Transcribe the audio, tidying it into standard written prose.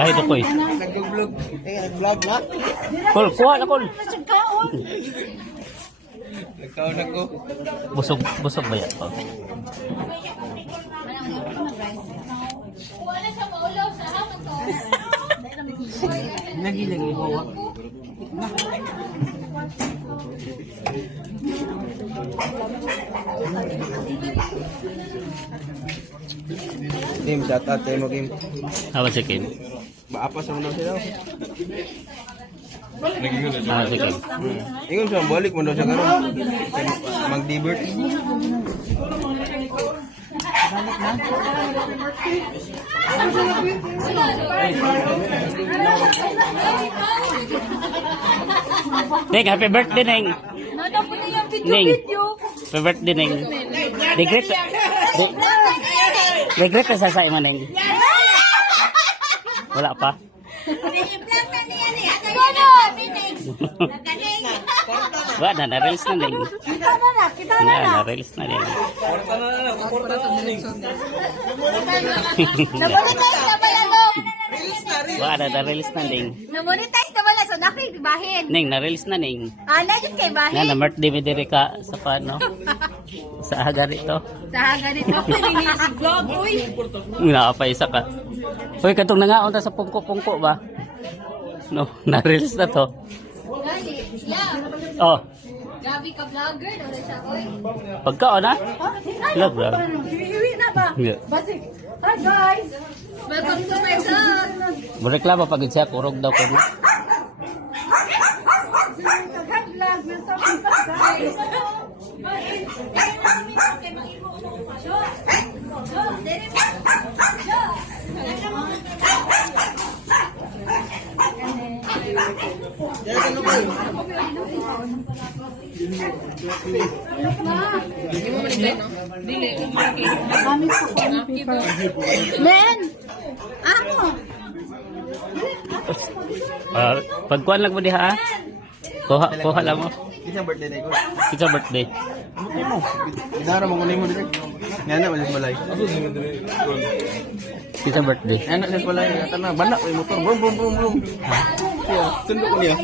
Ay, ito ko eh. Nag-vlog. Nag-vlog na? Kol, kuha na kol. Nagkaon ako. Busog ba yan? Oh. Nagilagay mo. Kim, shout out kayo mo, Kim. Hawad si Kim. Maapas mo daw sila. Hawad si Kim. Ingon siya, balik mo daw siya karon. Mag-debert. Neng, happy birthday, Neng. Nada po na yung Neng. video-video. Happy birthday, Neng. Regret na sa mo, Neng. Wala pa. Wala na, na-release na, Neng. Kita na na, kita na na. Na-release na, Neng. Namonetize na pala, no? Wala na, na-release na, Neng. Namonetize na pala, so nakikibahin. Neng, na-release na, Neng. Ah, nagit kay bahin. Na birthday mi diri ka sa paano? Sa aga rito. Sa ganito, pwede si vlog, uy. Nga pa isa ka. Hoy, katong nangaon ta sa pungko-pungko ba? No, na-release na to. Gali, yeah. Oh, Gabi ka vlogger, ano siya, oy. pagkaon na? Vlog, vlog. Iwi na ba? Yeah. Basik. Hi, guys. Welcome to my vlog. Reklamo pag siya kurog daw ko. Men! Ano? Pagkuan lang mo diha. Kuha lang mo. Isang birthday na ikaw. It's a birthday. Ano mo? Idara mo kunin mo dito. Ngana ba sa balay? It's a birthday. Ngana sa balay kana bana may motor. Brum brum brum brum. Siya, tundo ko niya.